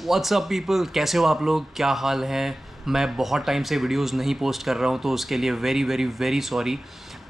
WhatsApp people, कैसे हो आप लोग? क्या हाल है? मैं बहुत टाइम से वीडियोस नहीं पोस्ट कर रहा हूँ, तो उसके लिए वेरी वेरी वेरी सॉरी।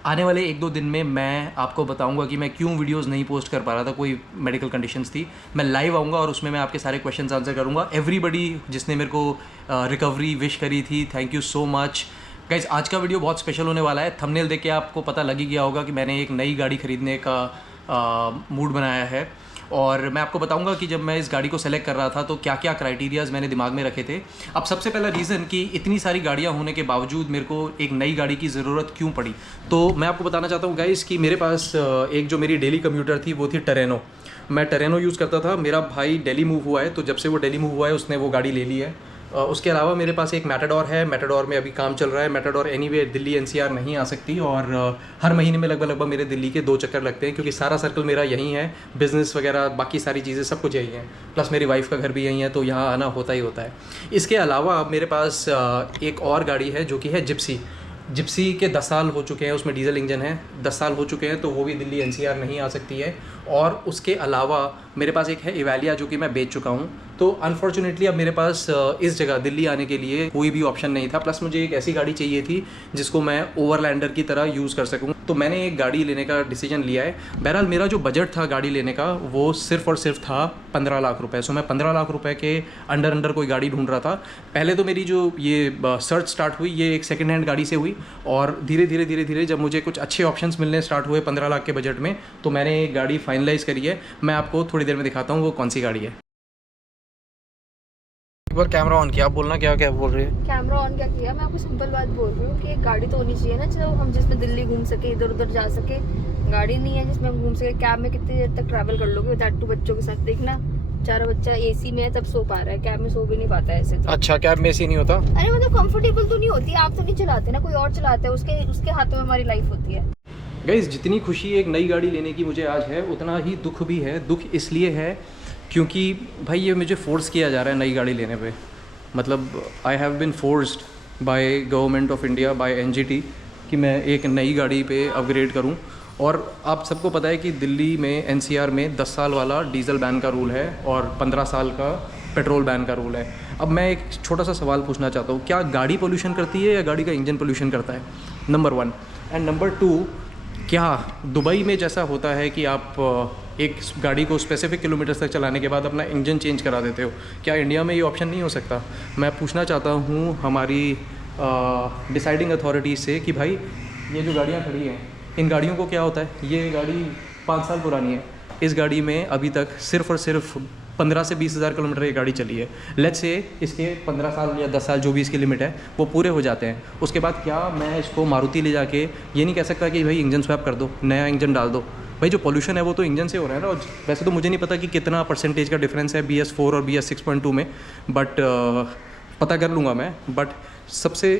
आने वाले 1-2 दिन में मैं आपको बताऊंगा कि मैं क्यों वीडियोस नहीं पोस्ट कर पा रहा था। कोई मेडिकल कंडीशंस थी। मैं लाइव आऊँगा और उसमें मैं आपके सारे क्वेश्चंस आंसर करूँगा। एवरीबडी जिसने मेरे को रिकवरी विश करी थी, thank you so much guys. आज का वीडियो बहुत स्पेशल होने वाला है। थंबनेल देख के आपको पता लग ही गया होगा कि मैंने एक नई गाड़ी खरीदने का मूड बनाया है। और मैं आपको बताऊंगा कि जब मैं इस गाड़ी को सेलेक्ट कर रहा था तो क्या क्या क्राइटेरियाज़ मैंने दिमाग में रखे थे। अब सबसे पहला रीज़न कि इतनी सारी गाड़ियां होने के बावजूद मेरे को एक नई गाड़ी की ज़रूरत क्यों पड़ी, तो मैं आपको बताना चाहता हूँ गाइस कि मेरे पास एक जो मेरी डेली कम्यूटर थी वो थी टरेनो। मैं टरेनो यूज़ करता था। मेरा भाई दिल्ली मूव हुआ है, तो जब से वो दिल्ली मूव हुआ है उसने वो गाड़ी ले ली है। उसके अलावा मेरे पास एक मैटाडोर है। मैटाडोर में अभी काम चल रहा है। मैटाडोर एनीवे दिल्ली एनसीआर नहीं आ सकती, और हर महीने में लगभग मेरे दिल्ली के 2 चक्कर लगते हैं, क्योंकि सारा सर्कल मेरा यहीं है। बिज़नेस वगैरह बाकी सारी चीज़ें सब कुछ यहीं है, प्लस मेरी वाइफ का घर भी यहीं है, तो यहाँ आना होता ही होता है। इसके अलावा मेरे पास एक और गाड़ी है जो कि है जिप्सी। जिप्सी के 10 साल हो चुके हैं, उसमें डीजल इंजन है। 10 साल हो चुके हैं, तो वो भी दिल्ली एनसीआर नहीं आ सकती है। और उसके अलावा मेरे पास एक है इवेलिया जो कि मैं बेच चुका हूँ। तो अनफॉर्चुनेटली अब मेरे पास इस जगह दिल्ली आने के लिए कोई भी ऑप्शन नहीं था। प्लस मुझे एक ऐसी गाड़ी चाहिए थी जिसको मैं ओवरलैंडर की तरह यूज़ कर सकूँ, तो मैंने एक गाड़ी लेने का डिसीजन लिया है। बहरहाल मेरा जो बजट था गाड़ी लेने का वो सिर्फ और सिर्फ था 15 लाख रुपए। सो मैं 15 लाख रुपए के अंडर कोई गाड़ी ढूंढ रहा था। पहले तो मेरी जो ये सर्च स्टार्ट हुई ये एक सेकेंड हैंड गाड़ी से हुई, और धीरे धीरे जब मुझे कुछ अच्छे ऑप्शंस मिलने स्टार्ट हुए 15 लाख के बजट में, तो मैंने एक गाड़ी फाइनलाइज़ करी है। मैं आपको थोड़ी देर में दिखाता हूँ वो कौन सी गाड़ी है। एक बार कैमरा ऑन किया, आप बोलना क्या क्या बोल रहे हैं। कैमरा ऑन क्या किया? मैं आपको सिंपल बात बोल रही हूँ कि एक गाड़ी तो होनी चाहिए ना, जो हम जिसमें दिल्ली घूम सके, इधर उधर जा सके। गाड़ी नहीं है जिसमें हम घूम सके। कैब में कितनी देर तक ट्रैवल कर लोगे विदाउट 2 बच्चों के साथ? देखना, बेचारा बच्चा एसी में है तब सो पा रहा है, कैब में सो भी नहीं पाता है ऐसे तो। अच्छा, कैब में एसी नहीं होता? अरे मतलब कंफर्टेबल तो नहीं होती। आप तो नहीं चलाते ना, कोई और चलाता है, उसके हाथों में हमारी लाइफ होती है। गाइस, जितनी खुशी एक नई गाड़ी लेने की मुझे आज है, उतना ही दुख भी है। दुख इसलिए है क्योंकि भाई ये मुझे फोर्स किया जा रहा है नई गाड़ी लेने पे। मतलब I have been forced by government of India, by NGT, कि मैं एक नई गाड़ी पे अपग्रेड करूं। और आप सबको पता है कि दिल्ली में एनसीआर में 10 साल वाला डीजल बैन का रूल है और 15 साल का पेट्रोल बैन का रूल है। अब मैं एक छोटा सा सवाल पूछना चाहता हूँ, क्या गाड़ी पोल्यूशन करती है या गाड़ी का इंजन पोल्यूशन करता है? नंबर 1। एंड नंबर 2, क्या दुबई में जैसा होता है कि आप एक गाड़ी को स्पेसिफिक किलोमीटर्स तक चलाने के बाद अपना इंजन चेंज करा देते हो, क्या इंडिया में ये ऑप्शन नहीं हो सकता? मैं पूछना चाहता हूँ हमारी डिसाइडिंग अथॉरिटी से कि भाई ये जो गाड़ियाँ खड़ी हैं, इन गाड़ियों को क्या होता है? ये गाड़ी 5 साल पुरानी है। इस गाड़ी में अभी तक सिर्फ़ और सिर्फ 15 से 20 हज़ार किलोमीटर ये गाड़ी चली है। लेट्स से इसके 15 साल या 10 साल जो भी इसकी लिमिट है वो पूरे हो जाते हैं, उसके बाद क्या मैं इसको मारुति ले जाके ये नहीं कह सकता कि भाई इंजन स्वैप कर दो, नया इंजन डाल दो? भाई जो पोल्यूशन है वो तो इंजन से हो रहा है ना। और वैसे तो मुझे नहीं पता कि कितना परसेंटेज का डिफरेंस है BS4 और BS 6.2 में, बट पता कर लूँगा मैं। बट सबसे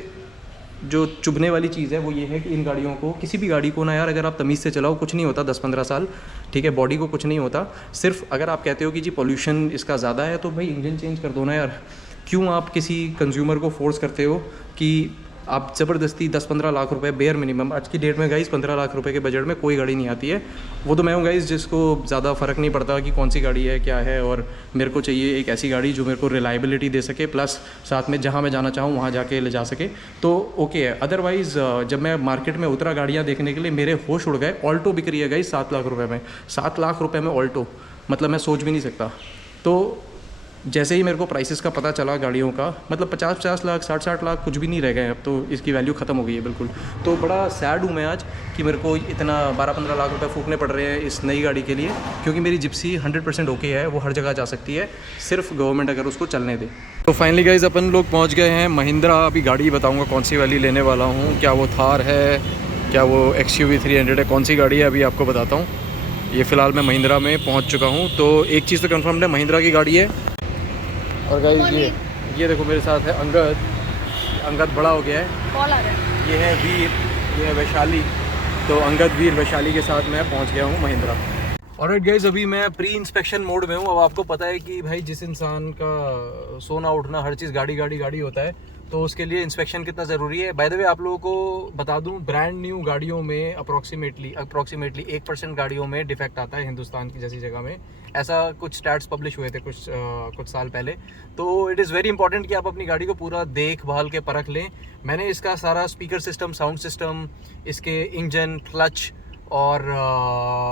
जो चुभने वाली चीज़ है वो ये है कि इन गाड़ियों को, किसी भी गाड़ी को ना यार, अगर आप तमीज़ से चलाओ कुछ नहीं होता 10-15 साल, ठीक है, बॉडी को कुछ नहीं होता। सिर्फ अगर आप कहते हो कि जी पोल्यूशन इसका ज़्यादा है, तो भाई इंजन चेंज कर दो ना यार। क्यों आप किसी कंज्यूमर को फोर्स करते हो कि आप ज़बरदस्ती 10-15 लाख रुपए बेयर मिनिमम आज की डेट में गाइज़ 15 लाख रुपए के बजट में कोई गाड़ी नहीं आती है। वो तो मैं हूँ गाइज़ जिसको ज़्यादा फ़र्क नहीं पड़ता कि कौन सी गाड़ी है क्या है, और मेरे को चाहिए एक ऐसी गाड़ी जो मेरे को रिलायबिलिटी दे सके, प्लस साथ में जहाँ मैं जाना चाहूँ वहाँ जाके ले जा सके, तो ओके है। अदरवाइज़ जब मैं मार्केट में उतरा गाड़ियाँ देखने के लिए, मेरे होश उड़ गए। ऑल्टो बिक रही है गाइज़ 7 लाख रुपये में। 7 लाख रुपये में ऑल्टो, मतलब मैं सोच भी नहीं सकता। तो जैसे ही मेरे को प्राइसेस का पता चला गाड़ियों का, मतलब 50-50 लाख, 60-60 लाख कुछ भी नहीं रह गए अब तो, इसकी वैल्यू ख़त्म हो गई है बिल्कुल। तो बड़ा सैड हूँ मैं आज कि मेरे को इतना 12-15 लाख रुपए फूकने पड़ रहे हैं इस नई गाड़ी के लिए, क्योंकि मेरी जिप्सी 100% ओके है, वो हर जगह जा सकती है, सिर्फ गवर्नमेंट अगर उसको चलने दे। तो फाइनली गाइज अपन लोग पहुँच गए हैं महिंद्रा। अभी गाड़ी बताऊँगा कौन सी वाली लेने वाला हूँ, क्या वो थार है, क्या वो XUV 300 है, कौन सी गाड़ी है अभी आपको बताता हूँ। ये फ़िलहाल मैं महिंद्रा में पहुँच चुका हूँ। तो एक चीज़ तो कन्फर्म है, महिंद्रा की गाड़ी है। और गाइस ये देखो मेरे साथ है अंगद बड़ा हो गया है। कॉल आ रहा है। ये है वीर, ये है वैशाली। तो अंगद, वीर, वैशाली के साथ मैं पहुंच गया हूं महिंद्रा। ऑलराइट गाइस, अभी मैं प्री इंस्पेक्शन मोड में हूँ। अब आपको पता है कि भाई जिस इंसान का सोना उठना हर चीज़ गाड़ी होता है, तो उसके लिए इंस्पेक्शन कितना ज़रूरी है। बाय द वे आप लोगों को बता दूं, ब्रांड न्यू गाड़ियों में अप्रॉक्सीमेटली 1% गाड़ियों में डिफेक्ट आता है हिंदुस्तान की जैसी जगह में। ऐसा कुछ स्टैट्स पब्लिश हुए थे कुछ साल पहले। तो इट इज़ वेरी इंपॉर्टेंट कि आप अपनी गाड़ी को पूरा देखभाल के परख लें। मैंने इसका सारा स्पीकर सिस्टम, साउंड सिस्टम, इसके इंजन, क्लच और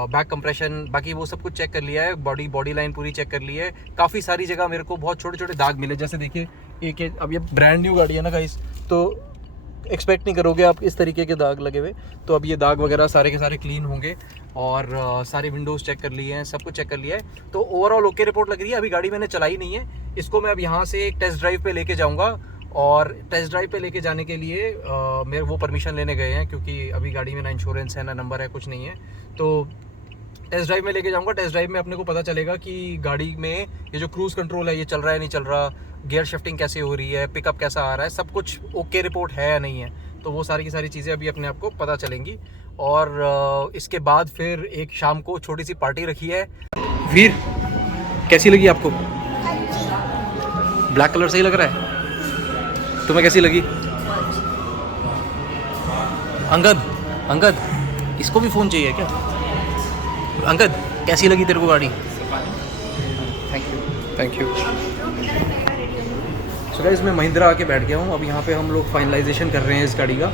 बैक कंप्रेशन, बाकी वो सब कुछ चेक कर लिया है। बॉडी लाइन पूरी चेक कर ली है। काफ़ी सारी जगह मेरे को बहुत छोटे छोटे दाग मिले, जैसे देखिए एक अब ये ब्रांड न्यू गाड़ी है ना गाइस, तो एक्सपेक्ट नहीं करोगे आप इस तरीके के दाग लगे हुए। तो अब ये दाग वगैरह सारे के सारे क्लीन होंगे और सारे विंडोज़ चेक कर लिए हैं, सब कुछ चेक कर लिया है। तो ओवरऑल ओके रिपोर्ट लग रही है। अभी गाड़ी मैंने चलाई नहीं है, इसको मैं अब यहाँ से एक टेस्ट ड्राइव पे लेके जाऊँगा। और टेस्ट ड्राइव पे लेके जाने के लिए मेरे वो परमिशन लेने गए हैं, क्योंकि अभी गाड़ी में ना इंश्योरेंस है, ना नंबर है, कुछ नहीं है। तो टेस्ट ड्राइव में लेके जाऊंगा। टेस्ट ड्राइव में अपने को पता चलेगा कि गाड़ी में ये जो क्रूज़ कंट्रोल है ये चल रहा है नहीं चल रहा, गियर शिफ्टिंग कैसे हो रही है, पिकअप कैसा आ रहा है, सब कुछ ओके रिपोर्ट है या नहीं है। तो वो सारी की सारी चीज़ें अभी अपने आप को पता चलेंगी। और इसके बाद फिर एक शाम को छोटी सी पार्टी रखी है। वीर, कैसी लगी आपको? ब्लैक कलर सही लग रहा है? तुम्हें कैसी लगी? अंगद, इसको भी फ़ोन चाहिए क्या? अंगद, कैसी लगी तेरे को गाड़ी? Thank you. सो गाइस, मैं महिंद्रा आके बैठ गया हूँ। अब यहाँ पे हम लोग फाइनलाइजेशन कर रहे हैं इस गाड़ी का।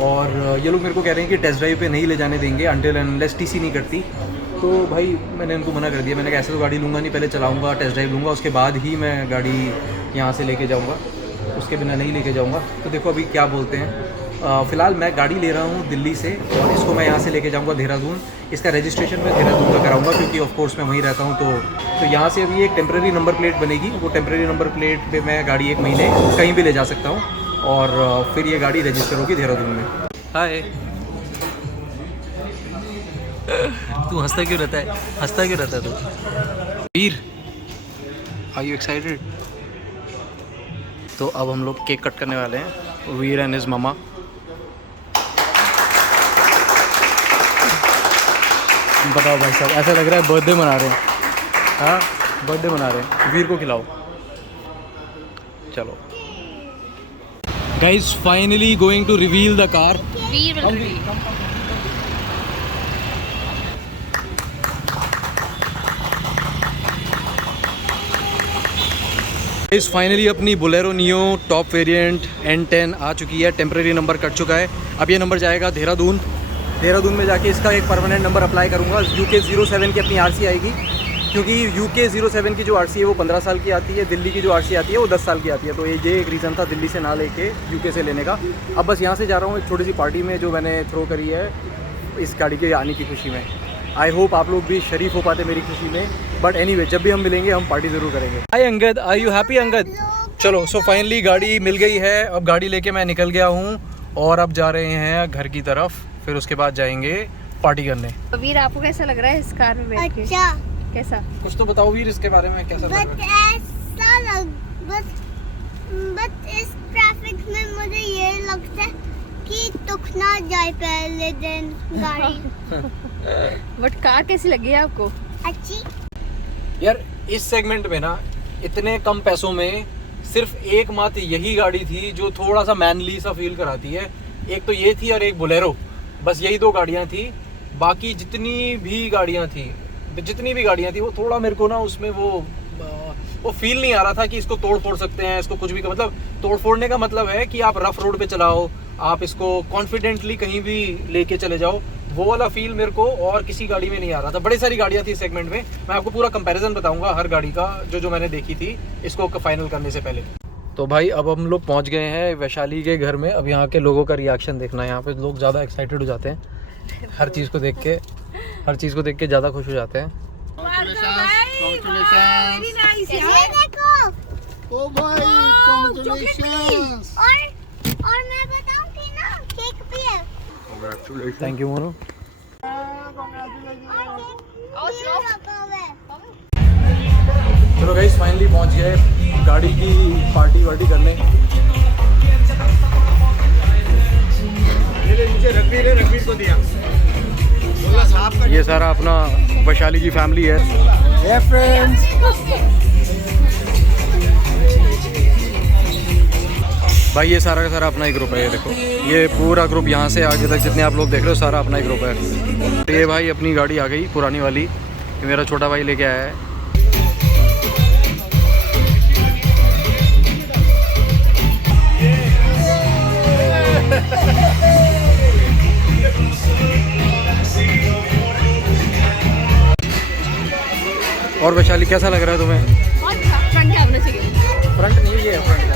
और ये लोग मेरे को कह रहे हैं कि टेस्ट ड्राइव पे नहीं ले जाने देंगे अनटिल अनलेस टीसी नहीं करती। तो भाई मैंने उनको मना कर दिया। मैंने कहा ऐसे तो गाड़ी लूँगा नहीं, पहले चलाऊँगा, टेस्ट ड्राइव लूँगा, उसके बाद ही मैं गाड़ी यहाँ से लेके जाऊँगा, उसके बिना नहीं लेके जाऊँगा। तो देखो अभी क्या बोलते हैं। फ़िलहाल मैं गाड़ी ले रहा हूँ दिल्ली से और इसको मैं यहाँ से लेके जाऊँगा देहरादून। इसका रजिस्ट्रेशन मैं देहरादून का कराऊँगा, क्योंकि ऑफ कोर्स मैं वहीं रहता हूँ। तो यहाँ से अभी एक टेम्प्रेरी नंबर प्लेट बनेगी। वो टेम्प्रेरी नंबर प्लेट पे मैं गाड़ी 1 महीने कहीं भी ले जा सकता हूँ और फिर ये गाड़ी रजिस्टर होगी देहरादून में। हाय, तू हंसता क्यों रहता है तू? वीर, आर यू एक्साइटेड? तो अब हम लोग केक कट करने वाले हैं, वीर एंड हिज मामा। बताओ भाई साहब, ऐसा लग रहा है बर्थडे मना रहे हैं। हाँ, बर्थडे मना रहे हैं। वीर को खिलाओ। चलो guys, finally going to reveal the car. Guys, finally अपनी Bolero Neo top variant N10 आ चुकी है। टेम्प्रेरी नंबर कट चुका है। अब ये नंबर जाएगा देहरादून में जाके इसका एक परमानेंट नंबर अप्लाई करूँगा। UK 07 की अपनी RC आएगी, क्योंकि UK 07 की जो RC है वो 15 साल की आती है, दिल्ली की जो RC आती है वो 10 साल की आती है। तो ये एक रीज़न था दिल्ली से ना लेके UK से लेने का। अब बस यहाँ से जा रहा हूँ एक छोटी सी पार्टी में जो मैंने थ्रो करी है इस गाड़ी के आने की खुशी में। आई होप आप लोग भी शरीफ हो पाते मेरी खुशी में। बट एनीवे, जब भी हम मिलेंगे हम पार्टी ज़रूर करेंगे। Hi Angad, are you happy Angad? चलो, सो फाइनली गाड़ी मिल गई है। अब गाड़ी लेके मैं निकल गया हूँ और अब जा रहे हैं घर की तरफ। फिर उसके बाद जाएंगे पार्टी करने। वीर, आपको कैसा लग रहा है इस कार में बैठ के? अच्छा, कैसा? कुछ तो बताओ वीर इसके बारे में, कैसा लग रहा है? बट इस ट्रैफिक में मुझे ये लगता है कि दुख ना जाए पहले दिन गाड़ी। बट कार कैसी लगी है आपको? अच्छी। यार इस सेगमेंट में ना इतने कम पैसों में सिर्फ एकमात्र यही गाड़ी थी जो थोड़ा सा मैनली सा फील कराती है। एक तो ये थी और एक बोलेरो, बस यही 2 गाड़ियाँ थी। बाकी जितनी भी गाड़ियाँ थी वो थोड़ा मेरे को ना उसमें वो फील नहीं आ रहा था कि इसको तोड़ फोड़ सकते हैं, इसको कुछ भी मतलब तोड़ फोड़ने का मतलब है कि आप रफ रोड पे चलाओ, आप इसको कॉन्फिडेंटली कहीं भी लेके चले जाओ। वो वाला फील मेरे को और किसी गाड़ी में नहीं आ रहा था। बड़ी सारी गाड़ियाँ थी इस सेगमेंट में। मैं आपको पूरा कंपैरिजन बताऊंगा हर गाड़ी का जो मैंने देखी थी इसको फाइनल करने से पहले। तो भाई अब हम लोग पहुंच गए हैं वैशाली के घर में। अब यहाँ के लोगों का रिएक्शन देखना है। यहाँ पे लोग ज़्यादा एक्साइटेड हो जाते हैं हर चीज़ को देख के ज़्यादा खुश हो जाते हैं। Thank you Monu. चलो गाइस, फाइनली पहुंच गए गाड़ी की पार्टी वार्टी करने। नीचे रघबीर को दिया। ये सारा अपना वैशाली की फैमिली है। भाई ये सारा का सारा अपना ही ग्रुप है। ये देखो, ये पूरा ग्रुप यहाँ से आगे तक जितने आप लोग देख रहे हो सारा अपना ही ग्रुप है। ये भाई अपनी गाड़ी आ गई पुरानी वाली, ये मेरा छोटा भाई लेके आया है। और वैशाली कैसा लग रहा है तुम्हें? फ्रंट क्या होना चाहिए? फ्रंट नहीं, ये front.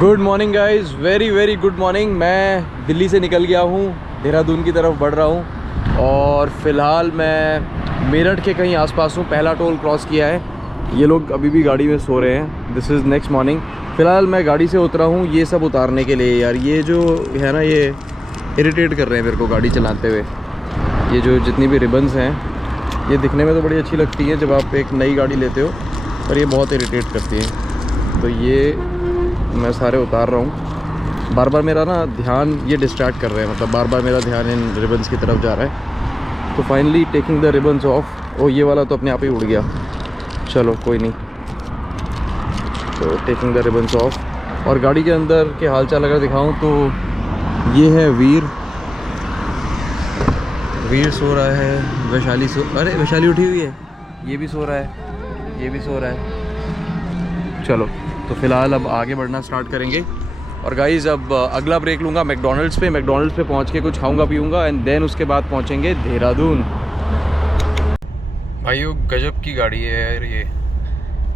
Good morning guys, very very good morning. मैं दिल्ली से निकल गया हूँ, देहरादून की तरफ बढ़ रहा हूँ और फ़िलहाल मैं मेरठ के कहीं आसपास हूँ। पहला टोल क्रॉस किया है। ये लोग अभी भी गाड़ी में सो रहे हैं। This is next morning. फ़िलहाल मैं गाड़ी से उतरा हूँ ये सब उतारने के लिए। यार ये जो है ना, ये इरिटेट कर रहे हैं मेरे को गाड़ी चलाते हुए। ये जो जितनी भी रिबन्स हैं, ये दिखने में तो बड़ी अच्छी लगती है जब आप एक नई गाड़ी लेते हो, पर ये बहुत इरिटेट करती है। तो ये मैं सारे उतार रहा हूँ। बार बार मेरा ना ध्यान ये डिस्ट्रैक्ट कर रहे हैं, मतलब बार बार मेरा ध्यान इन रिबन्स की तरफ जा रहा है। तो finally taking the ribbons off. ओ ये वाला तो अपने आप ही उड़ गया, चलो कोई नहीं। तो टेकिंग द रिबन्स ऑफ। और गाड़ी के अंदर के हालचाल अगर दिखाऊं तो ये है वीर सो रहा है, वैशाली अरे वैशाली उठी हुई है, ये भी सो रहा है, ये भी सो रहा है। चलो तो फ़िलहाल अब आगे बढ़ना स्टार्ट करेंगे। और गाइज़ अब अगला ब्रेक लूँगा मैकडॉनल्ड्स पे पहुँच के कुछ खाऊंगा पीऊँगा एंड देन उसके बाद पहुँचेंगे देहरादून। भाइयों गजब की गाड़ी है यार ये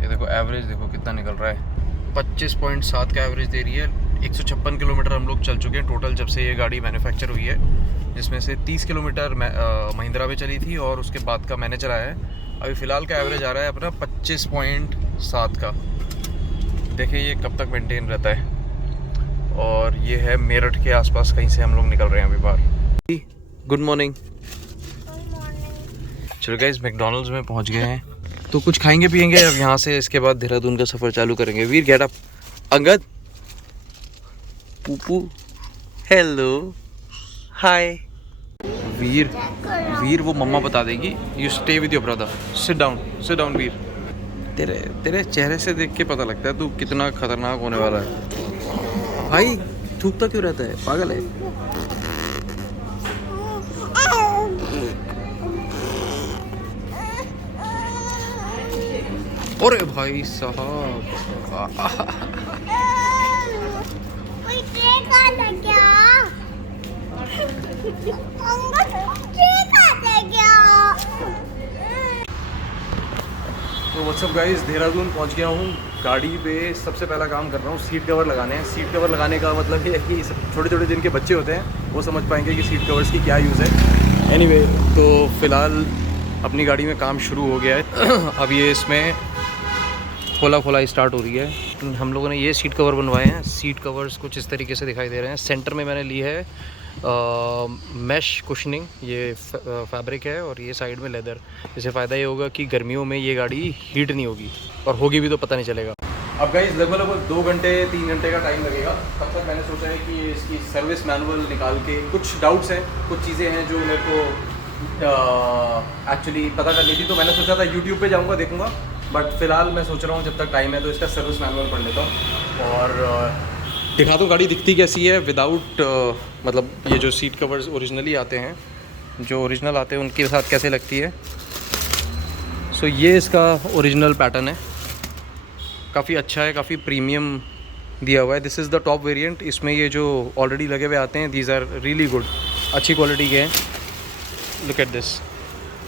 देखो एवरेज देखो कितना निकल रहा है। 25.7 का एवरेज दे रही है। 156 किलोमीटर हम लोग चल चुके हैं टोटल जब से ये गाड़ी मैन्युफैक्चर हुई है, जिसमें से 30 किलोमीटर महिंद्रा में चली थी और उसके बाद का मैंने चलाया है। अभी फ़िलहाल का एवरेज आ रहा है अपना 25.7 का। देखिए ये कब तक मेंटेन रहता है। और ये है मेरठ के आसपास कहीं से हम लोग निकल रहे हैं अभी बाहर। Good morning. चलो गाइस मैकडॉनल्ड्स में पहुंच गए हैं, तो कुछ खाएंगे पिएंगे अब यहाँ से। इसके बाद देहरादून का सफ़र चालू करेंगे। Veer get up. Angad, Pupu, hello, hi. Veer वो मम्मा बता देगी। You stay with your brother. Sit down Veer. तेरे चेहरे से देख के पता लगता है तू कितना खतरनाक होने वाला है। भाई थूकता क्यों रहता है, पागल है? अरे भाई साहब तो व्हाट्सअप गाइस, देहरादून पहुंच गया हूँ। गाड़ी पे सबसे पहला काम कर रहा हूँ सीट कवर लगाने हैं। सीट कवर लगाने का मतलब ये है कि छोटे छोटे जिनके बच्चे होते हैं वो समझ पाएंगे कि सीट कवर्स की क्या यूज़ है। एनीवे तो फ़िलहाल अपनी गाड़ी में काम शुरू हो गया है। अब ये इसमें खोला स्टार्ट हो रही है। हम लोगों ने ये सीट कवर बनवाए हैं। सीट कवर्स कुछ इस तरीके से दिखाई दे रहे हैं। सेंटर में मैंने ली है मैश कुशनिंग, ये फैब्रिक है, और ये साइड में लेदर। इससे फ़ायदा ये होगा कि गर्मियों में ये गाड़ी हीट नहीं होगी, और होगी भी तो पता नहीं चलेगा। अब गाइस लगभग 2 घंटे 3 घंटे का टाइम लगेगा। तब तक मैंने सोचा है कि इसकी सर्विस मैनुअल निकाल के, कुछ डाउट्स हैं, कुछ चीज़ें हैं जो मेरे को एक्चुअली पता करनी थी। तो मैंने सोचा था यूट्यूब पे जाऊँगा देखूँगा, बट फ़िलहाल मैं सोच रहा हूँ जब तक टाइम है तो इसका सर्विस मैनुअल पढ़ लेता हूँ और दिखा दूँ गाड़ी दिखती कैसी है विदाउट मतलब ये जो सीट कवर्स ओरिजिनली आते हैं, जो ओरिजिनल आते हैं उनके साथ कैसे लगती है। सो ये इसका ओरिजिनल पैटर्न है, काफ़ी अच्छा है, काफ़ी प्रीमियम दिया हुआ है। This is the top variant. इसमें ये जो ऑलरेडी लगे हुए आते हैं, दीज आर रियली गुड, अच्छी क्वालिटी के हैं। Look at this.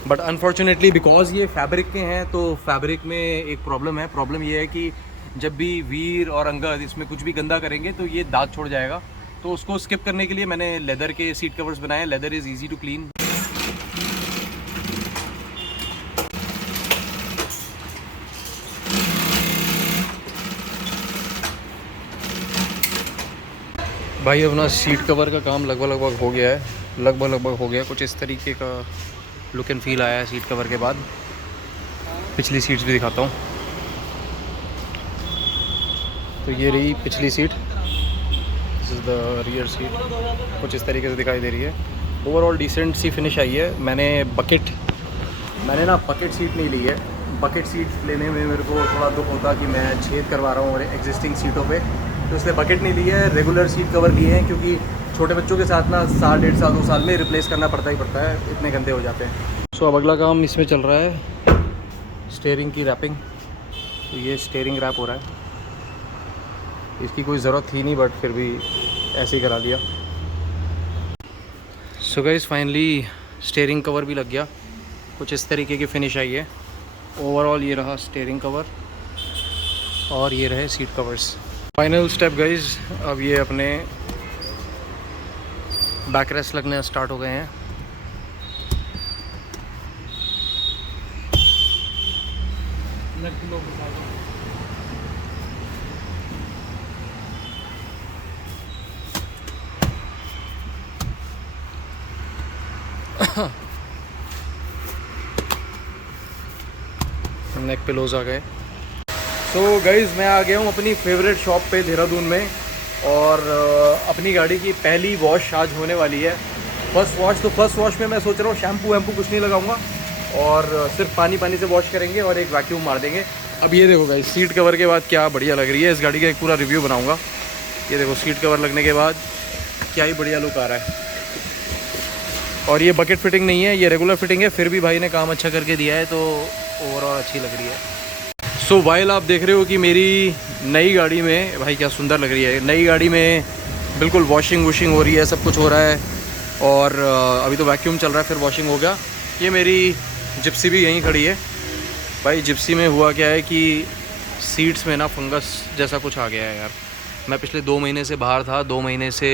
But unfortunately because ये फैब्रिक के हैं तो फैब्रिक में एक प्रॉब्लम है। प्रॉब्लम ये है कि जब भी वीर और अंगद इसमें कुछ भी गंदा करेंगे तो ये दाग छोड़ जाएगा। तो उसको स्किप करने के लिए मैंने लेदर के सीट कवर्स बनाए। Leather is easy to clean. भाई अपना सीट कवर का काम लगभग हो गया है। लगभग हो गया। कुछ इस तरीके का लुक एंड फील आया है सीट कवर के बाद। पिछली सीट्स भी दिखाता हूँ। तो ये रही पिछली seat. This is the rear seat, कुछ इस तरीके से दिखाई दे रही है। ओवरऑल डिसेंट सी फिनिश आई है। मैंने ना बकेट सीट नहीं ली है। बकेट सीट लेने में मेरे को थोड़ा दुख होता कि मैं छेद करवा रहा हूँ और एग्जिस्टिंग सीटों पे, तो इसलिए बकेट नहीं ली है। रेगुलर सीट कवर लिए हैं क्योंकि छोटे बच्चों के साथ ना साल 1.5 साल 2 साल में रिप्लेस करना पड़ता है, इतने गंदे हो जाते हैं। सो अब अगला काम इसमें चल रहा है स्टीयरिंग की रैपिंग। तो ये स्टीयरिंग रैप हो रहा है। इसकी कोई ज़रूरत थी नहीं बट फिर भी ऐसे ही करा लिया। So guys finally steering cover भी लग गया। कुछ इस तरीके की फिनिश आई है। ओवरऑल ये रहा स्टीयरिंग कवर और ये रहे seat covers. Final step guys, अब ये अपने बैक रेस्ट लगने स्टार्ट हो गए हैं। नेक पिलोज आ गए। सो गाइज़ मैं आ गया हूँ अपनी फेवरेट शॉप पे देहरादून में, और अपनी गाड़ी की पहली वॉश आज होने वाली है। फर्स्ट वॉश में मैं सोच रहा हूँ शैम्पू वैम्पू कुछ नहीं लगाऊंगा और सिर्फ पानी से वॉश करेंगे और एक वैक्यूम मार देंगे। अब ये देखो गाइस, सीट कवर के बाद क्या बढ़िया लग रही है। इस गाड़ी का एक पूरा रिव्यू बनाऊंगा। ये देखो सीट कवर लगने के बाद क्या ही बढ़िया लुक आ रहा है। और ये बकेट फिटिंग नहीं है, ये रेगुलर फिटिंग है, फिर भी भाई ने काम अच्छा करके दिया है, तो ओवरऑल अच्छी लग रही है। सो वाइल आप देख रहे हो कि मेरी नई गाड़ी में भाई क्या सुंदर लग रही है। नई गाड़ी में बिल्कुल वॉशिंग हो रही है, सब कुछ हो रहा है, और अभी तो वैक्यूम चल रहा है, फिर वॉशिंग हो गया। ये मेरी जिप्सी भी यहीं खड़ी है। भाई जिप्सी में हुआ क्या है कि सीट्स में ना फंगस जैसा कुछ आ गया है यार। मैं पिछले 2 महीने से बाहर था। 2 महीने से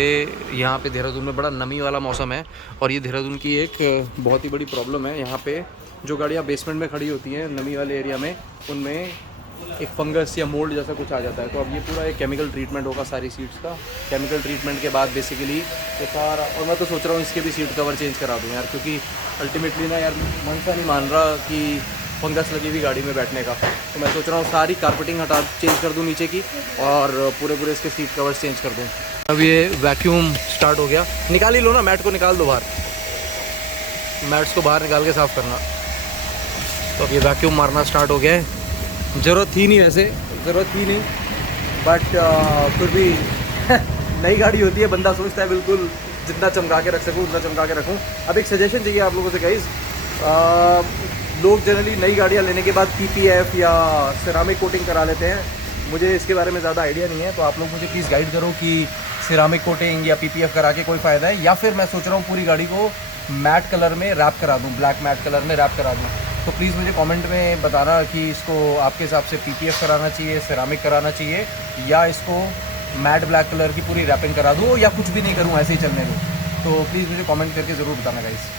यहाँ पे देहरादून में बड़ा नमी वाला मौसम है, और ये देहरादून की एक बहुत ही बड़ी प्रॉब्लम है। यहाँ पे जो गाड़ियाँ बेसमेंट में खड़ी होती हैं नमी वाले एरिया में, उनमें एक फंगस या मोल्ड जैसा कुछ आ जाता है। तो अब ये पूरा एक केमिकल ट्रीटमेंट होगा सारी सीट्स का। केमिकल ट्रीटमेंट के बाद बेसिकली ये सारा, और मैं तो सोच रहा हूँ इसके भी सीट कवर चेंज करा दूँ यार, क्योंकि अल्टीमेटली ना यार मन सा नहीं मान रहा कि फंगस लगी हुई गाड़ी में बैठने का। तो मैं सोच रहा हूँ सारी कारपेटिंग चेंज कर दूँ नीचे की, और पूरे इसके सीट कवर्स चेंज कर दूँ। अब ये वैक्यूम स्टार्ट हो गया। निकाल ही लो ना, मैट को निकाल दो बाहर, मैट्स को बाहर निकाल के साफ़ करना। तो अब ये वैक्यूम मारना स्टार्ट हो गया है। ज़रूरत थी नहीं, वैसे ज़रूरत थी नहीं, बट फिर भी नई गाड़ी होती है, बंदा सोचता है बिल्कुल जितना चमका के रख सकूँ उतना चमका के रखूँ। अब एक सजेशन चाहिए आप लोगों से गाइस। लोग जनरली नई गाड़ियाँ लेने के बाद PPF या सिरामिक कोटिंग करा लेते हैं। मुझे इसके बारे में ज़्यादा आइडिया नहीं है, तो आप लोग मुझे प्लीज़ गाइड करो कि सिरामिक कोटिंग या PPF करा के कोई फ़ायदा है, या फिर मैं सोच रहा हूँ पूरी गाड़ी को मैट कलर में रैप करा दूँ, ब्लैक मैट कलर में रैप करा दूँ। तो प्लीज़ मुझे कमेंट में बताना कि इसको आपके हिसाब से PPF कराना चाहिए, सिरामिक कराना चाहिए, या इसको मैट ब्लैक कलर की पूरी रैपिंग करा दूँ, या कुछ भी नहीं करूँ ऐसे ही चलने दूँ। तो प्लीज़ मुझे कमेंट करके ज़रूर बताना गाइस।